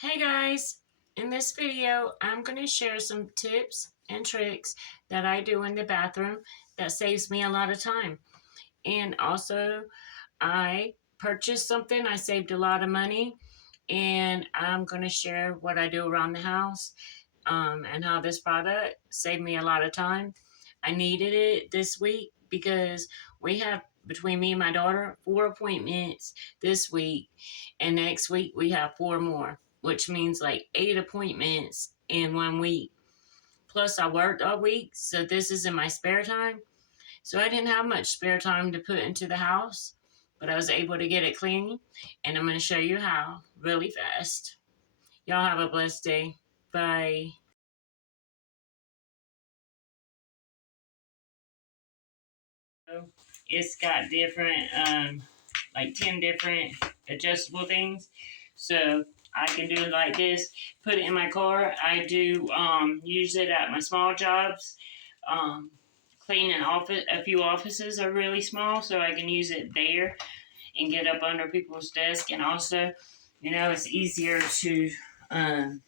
Hey guys, in this video I'm going to share some tips and tricks that I do in the bathroom that saves me a lot of time. And also I purchased something, I saved a lot of money, and I'm going to share what I do around the house and how this product saved me a lot of time. I needed it this week because we have, between me and my daughter, 4 appointments this week, and next week we have four more, which means like 8 appointments in 1 week. Plus, I worked all week, so this is in my spare time. So I didn't have much spare time to put into the house, but I was able to get it clean, and I'm going to show you how really fast. Y'all have a blessed day. Bye. It's got different, like 10 different adjustable things. So I can do it like this, put it in my car. I do use it at my small jobs. Um, Cleaning office, a few offices are really small, so I can use it there and get up under people's desk. And also, it's easier to, um,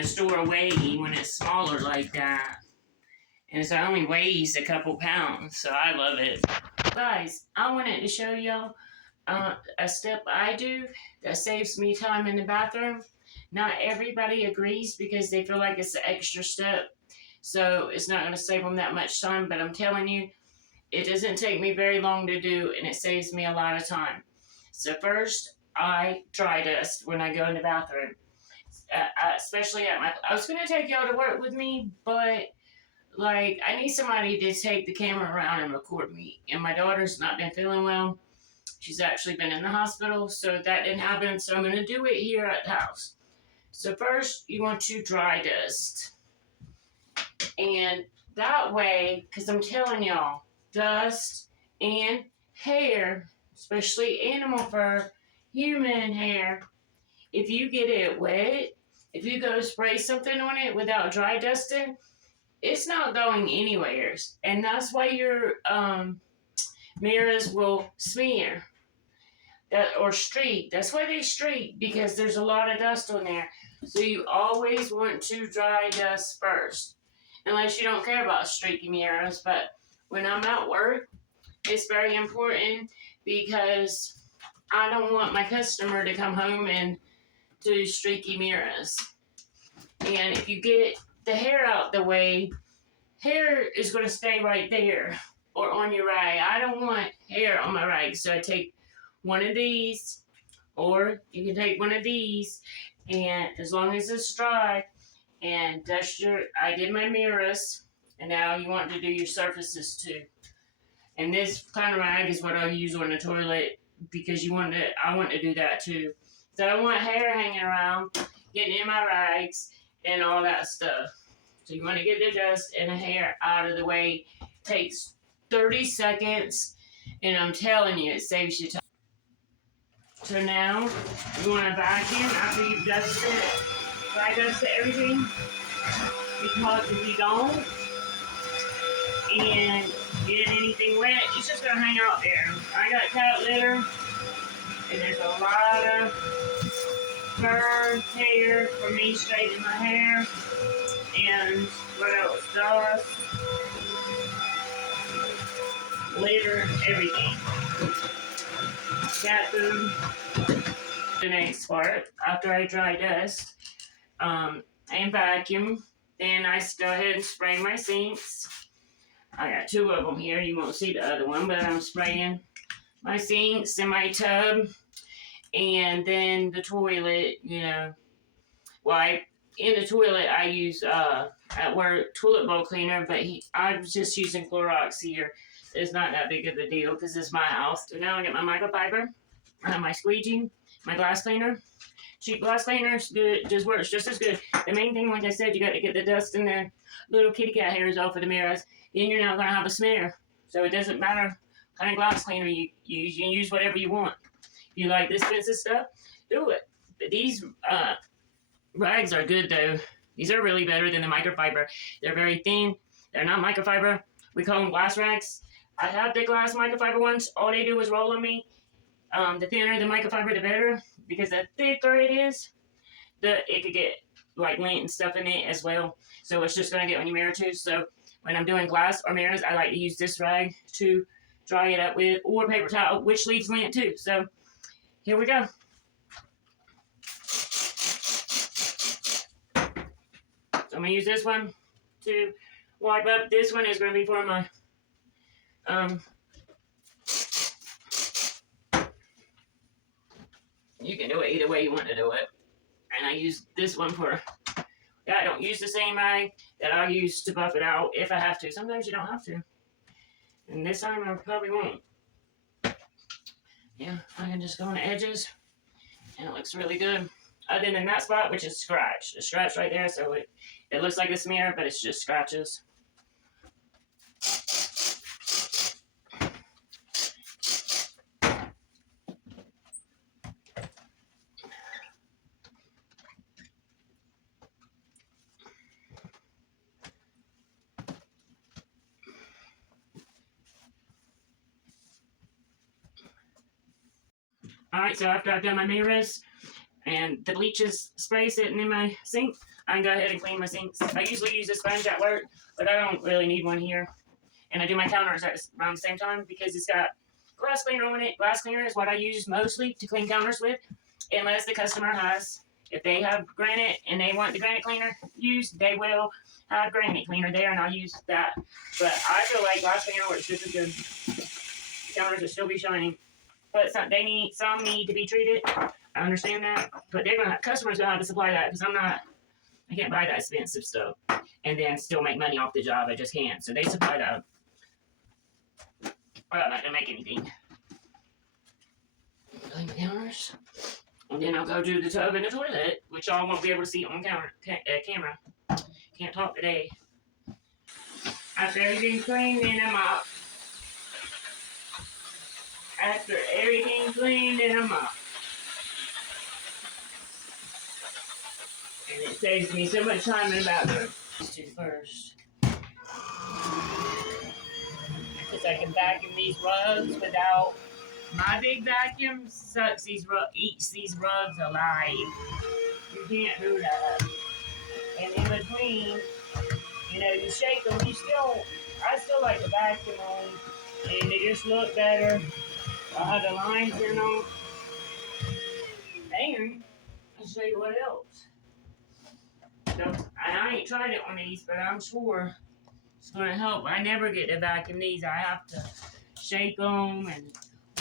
store away when it's smaller like that. And it only weighs a couple pounds, so I love it. Guys, I wanted to show y'all a step I do that saves me time in the bathroom. Not everybody agrees because they feel like it's an extra step, so it's not going to save them that much time, but I'm telling you, it doesn't take me very long to do, and it saves me a lot of time. So first, I dry dust when I go in the bathroom. Especially I was going to take y'all to work with me, but like, I need somebody to take the camera around and record me. And my daughter's not been feeling well. She's actually been in the hospital, so that didn't happen. So I'm going to do it here at the house. So first, you want to dry dust. And that way, because I'm telling y'all, dust and hair, especially animal fur, human hair, if you get it wet, if you go spray something on it without dry dusting, it's not going anywhere. And that's why your mirrors will smear or streak. That's why they streak, because there's a lot of dust on there. So you always want to dry dust first, unless you don't care about streaky mirrors. But when I'm at work, it's very important because I don't want my customer to come home and do streaky mirrors. And if you get the hair out the way, hair is going to stay right there or on your rag. I don't want hair on my rag, so I take one of these, or you can take one of these, and as long as it's dry, and I did my mirrors, and now you want to do your surfaces too. And this kind of rag is what I use on the toilet, because I want to do that too. So I don't want hair hanging around, getting in my rags, and all that stuff. So you want to get the dust and the hair out of the way. It takes 30 seconds, and I'm telling you, it saves you time. So now, you want to vacuum after you've dusted it. Dry dusted everything, because if you don't, and get anything wet, it's just going to hang out there. I got cat litter, and there's a lot of fur, hair for me straightening my hair. And what else? Dust, litter, everything. Cat food. The next part, after I dry dust and vacuum, then I go ahead and spray my sinks. I got two of them here. You won't see the other one, but I'm spraying my sinks and my tub, and then the toilet. In the toilet I use at work toilet bowl cleaner, but I was just using Clorox here. It's not that big of a deal because it's my house. So now I get my microfiber, my squeegee, my glass cleaner. Cheap glass cleaner is good, just works just as good. The main thing, like I said, you got to get the dust and the little kitty cat hairs off of the mirrors. Then you're not going to have a smear. So it doesn't matter what kind of glass cleaner you use. You can use whatever you want. If you like this expensive stuff, do it. But these rags are good though. These are really better than the microfiber. They're very thin. They're not microfiber. We call them glass rags. I have the glass microfiber ones. All they do is roll on me. The thinner the microfiber, the better, because the thicker it is, it could get like lint and stuff in it as well. So it's just gonna get on your mirror too. So when I'm doing glass or mirrors, I like to use this rag to dry it up with, or paper towel, which leaves lint too. So here we go. So I'm gonna use this one to wipe up. This one is gonna be for my you can do it either way you want to do it. And I use this one for, I don't use the same rag that I use to buff it out if I have to. Sometimes you don't have to. And this time I probably won't. Yeah, I can just go on the edges and it looks really good. Other than that spot, which is scratch. A scratch right there, so it looks like a smear, but it's just scratches. Alright, so after I've done my mirrors and the bleach is spray sitting in my sink, I can go ahead and clean my sinks. I usually use a sponge at work, but I don't really need one here. And I do my counters around the same time because it's got glass cleaner on it. Glass cleaner is what I use mostly to clean counters with, unless the customer has, if they have granite and they want the granite cleaner used, they will have granite cleaner there and I'll use that. But I feel like glass cleaner works just as good. The counters will still be shining. But some need to be treated. I understand that. But customers gonna have to supply that because I can't buy that expensive stuff and then still make money off the job. I just can't. So they supply that. I'm not gonna make anything. Clean my counters. And then I'll go do the tub and the toilet, which y'all won't be able to see on camera. Can't talk today. After everything's clean, then I'm up. After everything's clean, then I'm up. And it saves me so much time in the bathroom. Let's do first. Because I can vacuum these rugs without, my big vacuum eats these rugs alive. You can't do that. And in between, you shake them, I still like to vacuum them, and they just look better. I'll have the lines in them. And I'll show you what else. So, I ain't tried it on these, but I'm sure it's going to help. I never get to vacuum these. I have to shake them and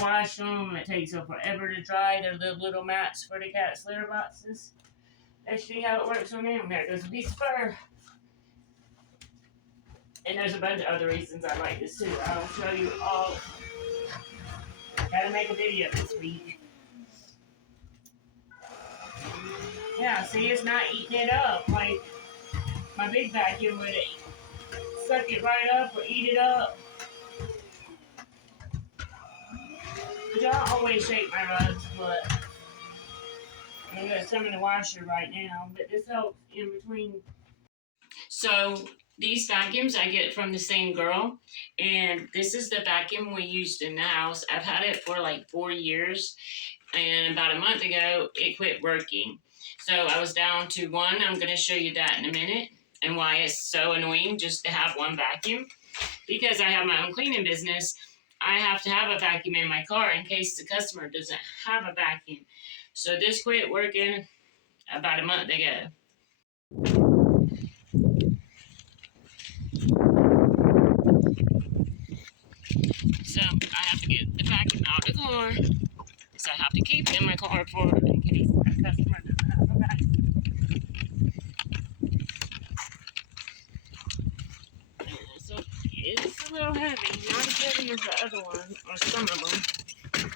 wash them. It takes them forever to dry. They're the little mats for the cat's litter boxes. Let's see how it works on them. There goes a piece of fur. And there's a bunch of other reasons I like this too. I'll show you all. Gotta make a video this week. Yeah, see, it's not eating it up like my big vacuum would suck it right up or eat it up. But y'all always shake my rugs, but I've got some in the washer right now. But this helps in between. So these vacuums I get from the same girl, and this is the vacuum we used in the house. I've had it for like 4 years, and about a month ago it quit working. So I was down to one. I'm going to show you that in a minute and why it's so annoying just to have one vacuum. Because I have my own cleaning business, I have to have a vacuum in my car in case the customer doesn't have a vacuum. So this quit working about a month ago. So I have to get the vacuum out of the car. So I have to keep it in my car in case the customer doesn't have a vacuum. So it's a little heavy, not as heavy as the other one, or some of them.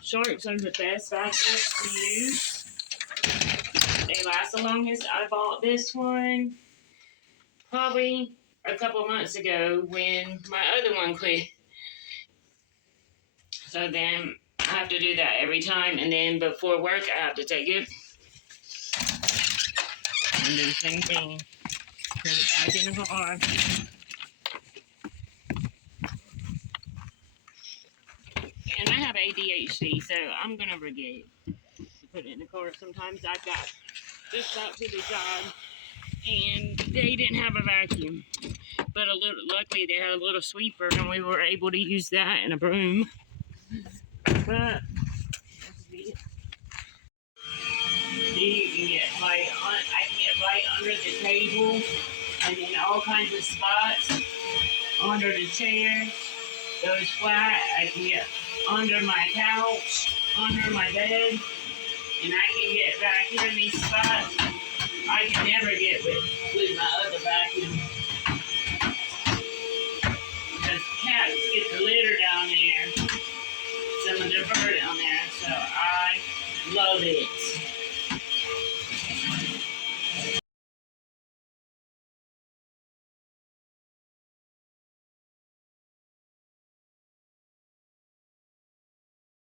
Sharks are the best vacuums to use. They last the longest. I bought this one probably a couple months ago when my other one quit. So then I have to do that every time, and then before work I have to take it and do the same thing. Put it back in the car. And have ADHD, so I'm gonna forget to put it in the car. Sometimes I got just about to the job, and they didn't have a vacuum. But luckily they had a little sweeper, and we were able to use that and a broom. But you can get like I can get right under the table, and in all kinds of spots under the chair. Goes flat. I can get under my couch, under my bed, and I can get back here in these spots. I can never get with my other vacuum. Because cats get the litter down there. Some of their fur down there. So I love it.